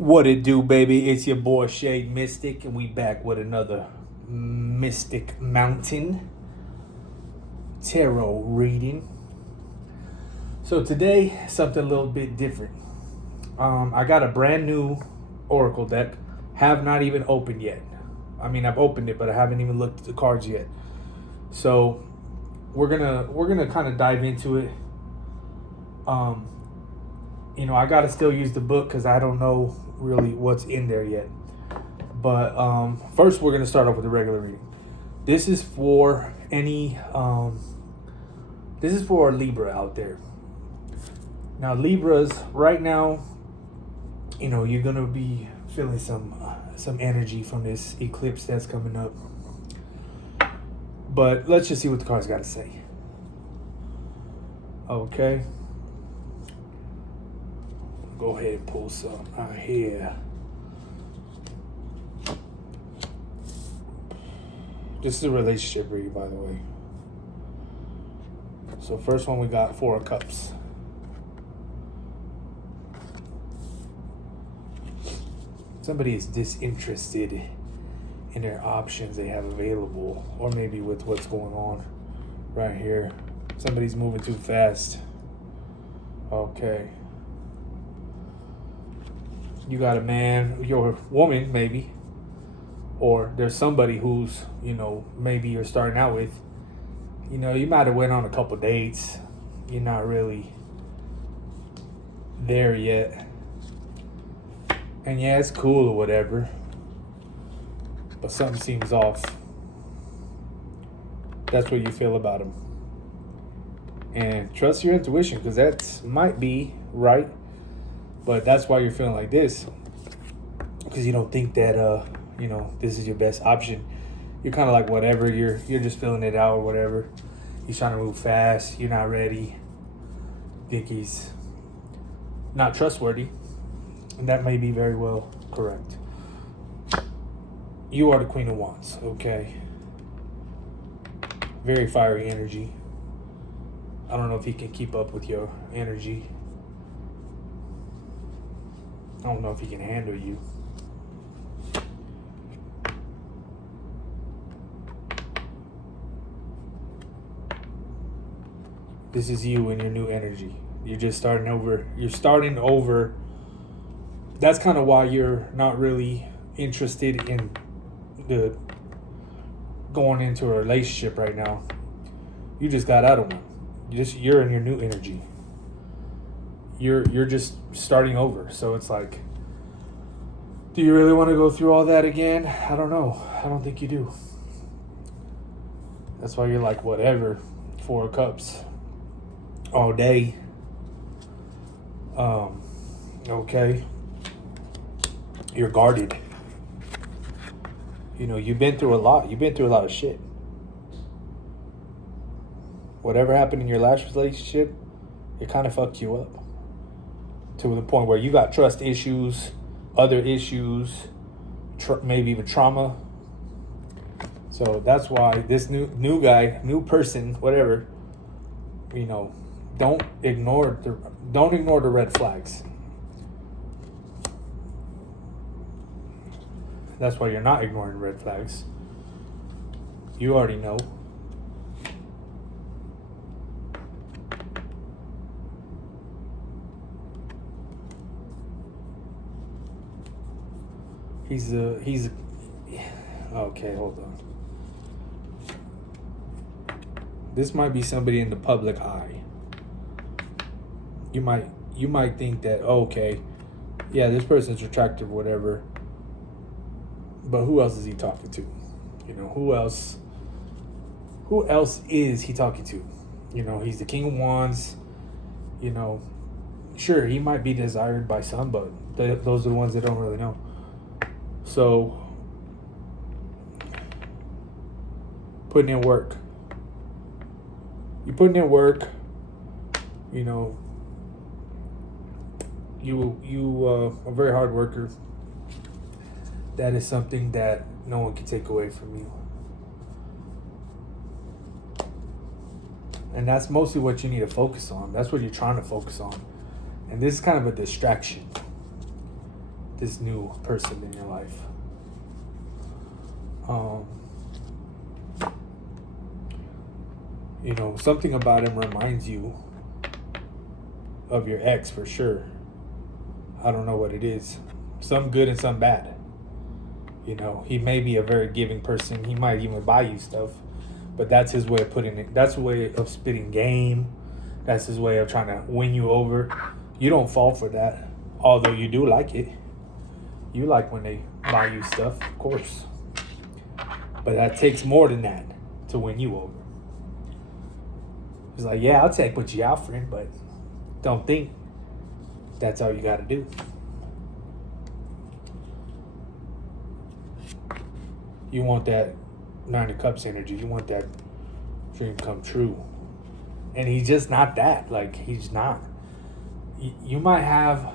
What it do, baby? It's your boy Shade Mystic, and we back with another Mystic Mountain tarot reading. So today, something a little bit different. I got a brand new Oracle deck. Have not even opened yet. I mean, I've opened it, but I haven't even looked at the cards yet. So we're gonna kind of dive into it. I gotta still use the book because I don't know really what's in there yet. But first, we're gonna start off with the regular reading. This is for any. This is for a Libra out there. Now, Libras, right now, you're gonna be feeling some energy from this eclipse that's coming up. But let's just see what the cards got to say. Okay. Go ahead and pull some out here. This is a relationship reading, by the way. So first one we got 4 of Cups. Somebody is disinterested in their options they have available, or maybe with what's going on right here. Somebody's moving too fast. Okay. You got a man, your woman, maybe, or there's somebody who's, maybe you're starting out with. You might have went on a couple dates. You're not really there yet. And yeah, it's cool or whatever, but something seems off. That's what you feel about him. And trust your intuition, because that might be right. But that's why you're feeling like this, because you don't think that this is your best option. You're kind of like whatever. You're just feeling it out or whatever. He's trying to move fast. You're not ready. Think he's not trustworthy, and that may be very well correct. You are the Queen of Wands. Okay. Very fiery energy. I don't know if he can keep up with your energy. I don't know if he can handle you. This is you and your new energy. You're just starting over. You're starting over. That's kind of why you're not really interested in going into a relationship right now. You just got out of one. You're in your new energy. You're just starting over. So it's like, do you really want to go through all that again? I don't know. I don't think you do. That's why you're like, whatever, 4 of Cups all day. Okay. You're guarded. You've been through a lot. You've been through a lot of shit. Whatever happened in your last relationship, it kind of fucked you up. To the point where you got trust issues, other issues, maybe even trauma. So that's why this new guy, new person, whatever, don't ignore the red flags. That's why you're not ignoring red flags. You already know. He's okay, hold on. This might be somebody in the public eye. You might think that, okay, yeah, this person's attractive, whatever. But who else is he talking to? Who else is he talking to? He's the King of Wands. Sure, he might be desired by some, but those are the ones that don't really know. So, putting in work. You're putting in work. You a very hard worker. That is something that no one can take away from you. And that's mostly what you need to focus on. That's what you're trying to focus on. And this is kind of a distraction. this new person in your life. You know, something about him reminds you of your ex for sure. I don't know what it is. Some good and some bad. You know, he may be a very giving person. He might even buy you stuff. But that's his way of putting it. That's a way of spitting game. That's his way of trying to win you over. You don't fall for that. Although you do like it. You like when they buy you stuff, of course. But that takes more than that to win you over. He's like, yeah, I'll take what you offering, but don't think that's all you got to do. You want that Nine of Cups energy. You want that dream come true. And he's just not that. Like, he's not. You might have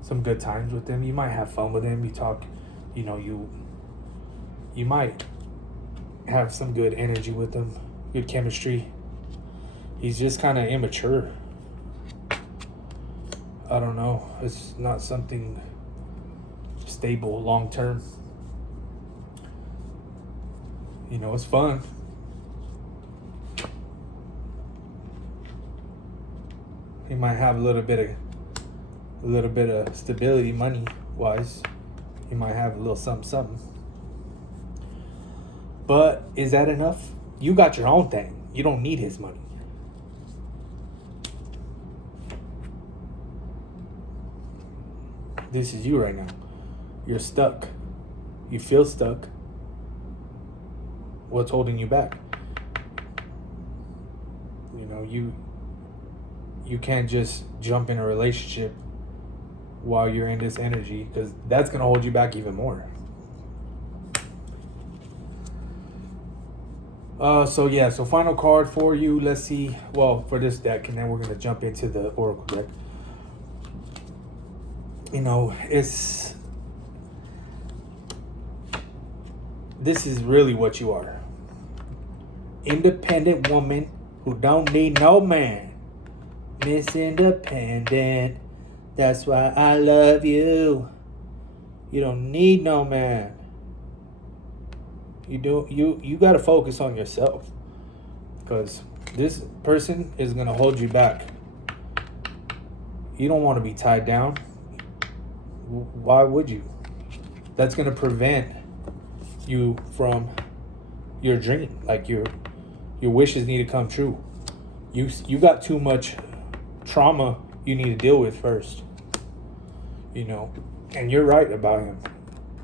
some good times with him. You might have fun with him. You talk, you know, you might have some good energy with him. Good chemistry. He's just kind of immature. I don't know. It's not something stable long term. You know, it's fun. He might have a little bit of stability, money wise. He might have a little something. But is that enough? You got your own thing. You don't need his money. This is you right now. You're stuck. You feel stuck. What's holding you back? You know, you can't just jump in a relationship while you're in this energy, because that's going to hold you back even more. So final card for you. Let's see. Well, for this deck, and then we're going to jump into the Oracle deck. You know, this is really what you are. Independent woman who don't need no man. Miss Independent. That's why I love you. You don't need no man. You got to focus on yourself, because this person is going to hold you back. You don't want to be tied down. Why would you? That's going to prevent you from your dream. Like, your wishes need to come true. You got too much trauma you need to deal with first. You know, and you're right about him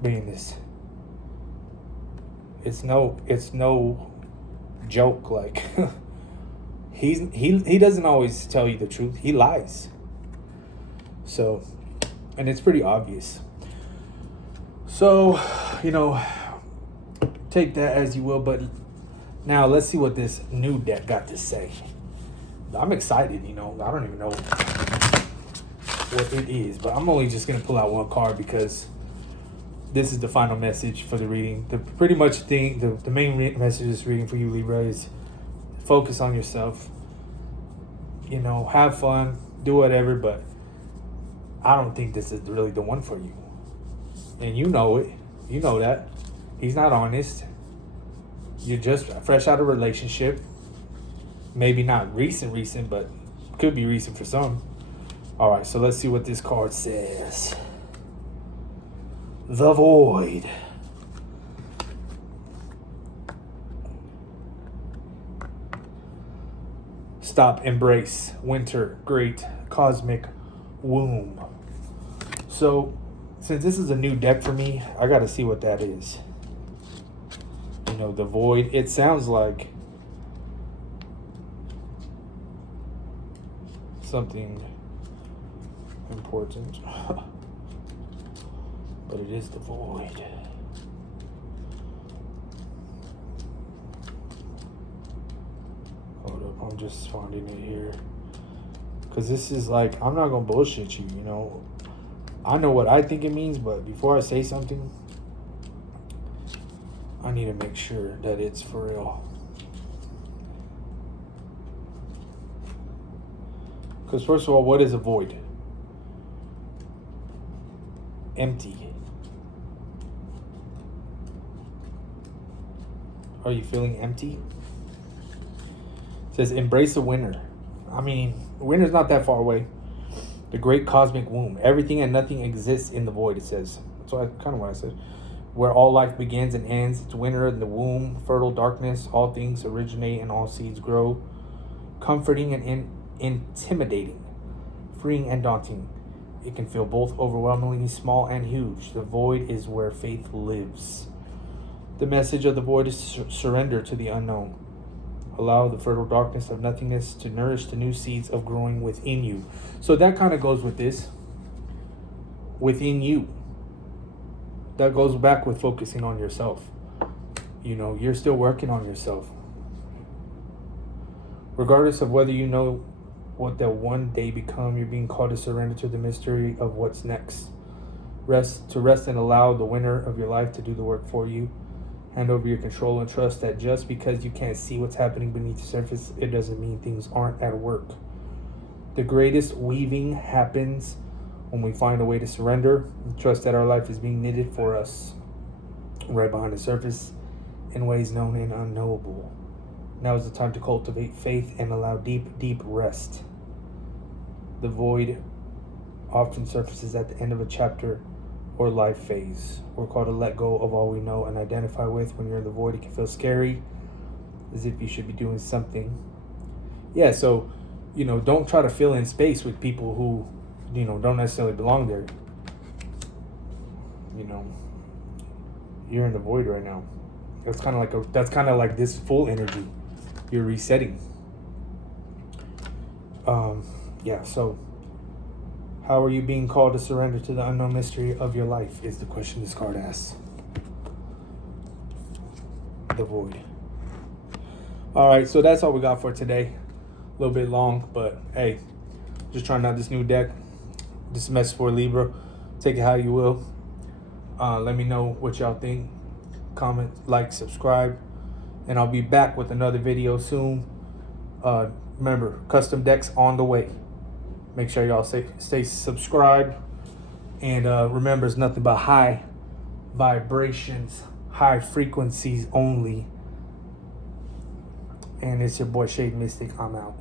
being this. It's no joke. Like, he doesn't always tell you the truth. He lies. So, and it's pretty obvious. So, you know, take that as you will. But now let's see what this new deck got to say. I'm excited, you know. I don't even know what it is, but I'm only just going to pull out one card because this is the final message for the reading. The main message of this reading for you, Libra, is focus on yourself. You know, have fun, do whatever, but I don't think this is really the one for you. And you know it. You know that. He's not honest. You're just fresh out of a relationship. Maybe not recent, but could be recent for some. All right, so let's see what this card says. The Void. Stop, embrace, winter, great, cosmic womb. So, since this is a new deck for me, I got to see what that is. You know, the Void. It sounds like something important. But it is the Void. Hold up, I'm just finding it here. Because this is like, I'm not going to bullshit you, you know. I know what I think it means, but before I say something, I need to make sure that it's for real. Because first of all, what is a void? empty? Are you feeling empty? It says, embrace the winter. I mean, winter's not that far away. The great cosmic womb. Everything and nothing exists in the void, it says. That's kind of what I said. Where all life begins and ends. It's winter in the womb, fertile darkness. All things originate and all seeds grow. Comforting and intimidating. Freeing and daunting. It can feel both overwhelmingly small and huge. The void is where faith lives. The message of the void is surrender to the unknown. Allow the fertile darkness of nothingness to nourish the new seeds of growing within you. So that kind of goes with this. Within you. That goes back with focusing on yourself. You know, you're still working on yourself. Regardless of whether you know what they'll one day become, you're being called to surrender to the mystery of what's next. Rest and allow the winner of your life to do the work for you. Hand over your control and trust that just because you can't see what's happening beneath the surface, it doesn't mean things aren't at work. The greatest weaving happens when we find a way to surrender and trust that our life is being knitted for us right behind the surface in ways known and unknowable. Now is the time to cultivate faith and allow deep, deep rest. The void often surfaces at the end of a chapter or life phase. We're called to let go of all we know and identify with. When you're in the void, it can feel scary, as if you should be doing something. Yeah, so, you know, don't try to fill in space with people who, you know, don't necessarily belong there. You know, you're in the void right now. That's kind of like this full energy. You're resetting. Yeah, so how are you being called to surrender to the unknown mystery of your life is the question this card asks. The void. All right, so that's all we got for today. A little bit long, but hey, just trying out this new deck. This message for Libra. Take it how you will. Let me know what y'all think. Comment, like, subscribe, and I'll be back with another video soon. Remember, custom decks on the way. Make sure y'all stay subscribed. And remember, it's nothing but high vibrations, high frequencies only. And it's your boy Shade Mystic. I'm out.